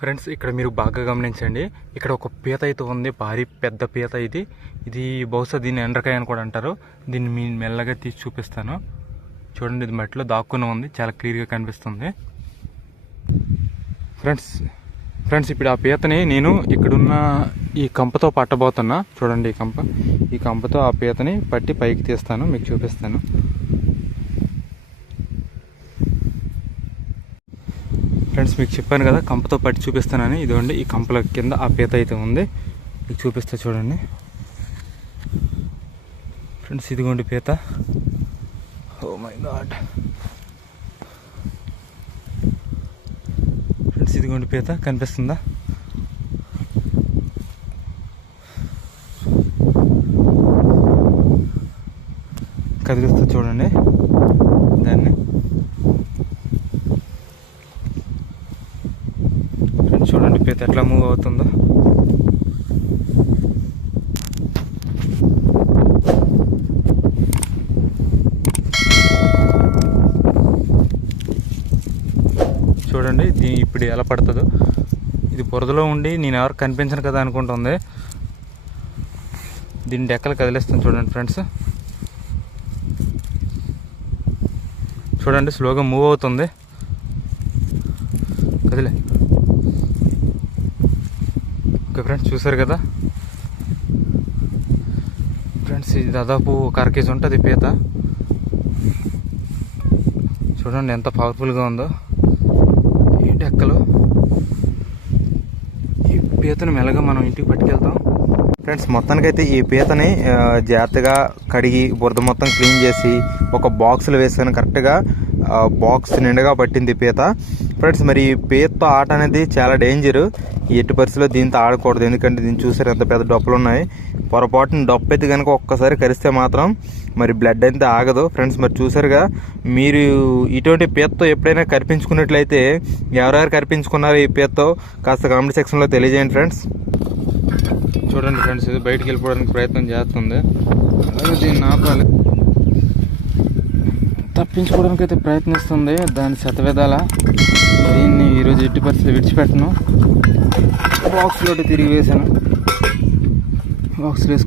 Friends ఇక్కడ మీరు బాగా గమనించండి. ఇక్కడ ఒక పీత అయితే ఉంది. భారీ పెద్ద పీత ఇది. ఇది బహుశా దీన్ని ఎండ్రకాయ అని కూడా అంటారు. దీన్ని మీ మెల్లగా తీసి చూపిస్తాను. చూడండి ఇది మట్టిలో దాక్కుని ఉంది. చాలా క్లియర్గా కనిపిస్తుంది. ఫ్రెండ్స్ ఫ్రెండ్స్ ఇప్పుడు ఆ పీతని నేను ఇక్కడున్న ఈ కంపతో పట్టబోతున్నా. చూడండి ఈ కంప ఈ కంపతో ఆ పీతని పట్టి పైకి తీస్తాను. మీకు చూపిస్తాను. ఫ్రెండ్స్ మీకు చెప్పాను కదా కంపతో పట్టి చూపిస్తానని. ఇదిగోండి ఈ కంపల కింద ఆ పీత అయితే ఉంది. మీకు చూపిస్తా చూడండి. ఫ్రెండ్స్ ఇదిగోండి పీత. ఓ మై గాడ్ ఫ్రెండ్స్ ఇదిగోండి పీత. కనిపిస్తుందా? కదిలిస్తా చూడండి దాన్ని. అయితే ఎట్లా మూవ్ అవుతుందో. చూడండి దీ ఇప్పుడు ఎలా పడుతుందో. ఇది బురదలో ఉండి నేను ఎవరు కనిపించను కదా అనుకుంటుంది. దీని డెక్కలు కదిలేస్తాను చూడండి ఫ్రెండ్స్ చూడండి స్లోగా మూవ్ అవుతుంది. కదిలే. ఓకే ఫ్రెండ్స్ చూసారు కదా? ఫ్రెండ్స్ ఇది దాదాపు ఒక అర కేజీ ఉంటుంది పీత. చూడండి ఎంత పవర్ఫుల్గా ఉందో. ఈ డెక్కలు. ఈ పీతను మెల్లగా మనం ఇంటికి పట్టుకెళ్తాం. ఫ్రెండ్స్ మొత్తానికైతే ఈ పీతని జాగ్రత్తగా కడిగి బురద మొత్తం క్లీన్ చేసి ఒక బాక్స్లో వేసుకొని కరెక్ట్గా బాక్స్ నిండుగా పట్టింది పీత. ఫ్రెండ్స్ మరి పేరుతో ఆట అనేది చాలా డేంజర్ ఎట్టి పరిస్థితిలో దీంతో ఆడకూడదు. ఎందుకంటే దీన్ని చూసారు ఎంత పెద్ద డొప్పలు ఉన్నాయి. పొరపాటున డొప్ప అయితే కనుక ఒక్కసారి కరిస్తే మాత్రం మరి బ్లడ్ అయితే ఆగదు. ఫ్రెండ్స్ మరి చూసారుగా మీరు ఇటువంటి పేరుతో ఎప్పుడైనా కరిపించుకున్నట్లయితే ఎవరెవరు కరిపించుకున్నారో ఈ పేరుతో కాస్త కామెంట్ సెక్షన్లో తెలియజేయండి ఫ్రెండ్స్. చూడండి ఫ్రెండ్స్ ఇది బయటికి వెళ్ళిపోవడానికి ప్రయత్నం చేస్తుంది. అలాగే దీన్ని ఆపాలి. తప్పించుకోవడానికి అయితే ప్రయత్నిస్తుంది దాని శతవిధాల. దీన్ని ఈరోజు ఎట్టి పరిస్థితి విడిచిపెట్టను. బాక్స్లో తిరిగి వేసాను బాక్స్లో వేసుకో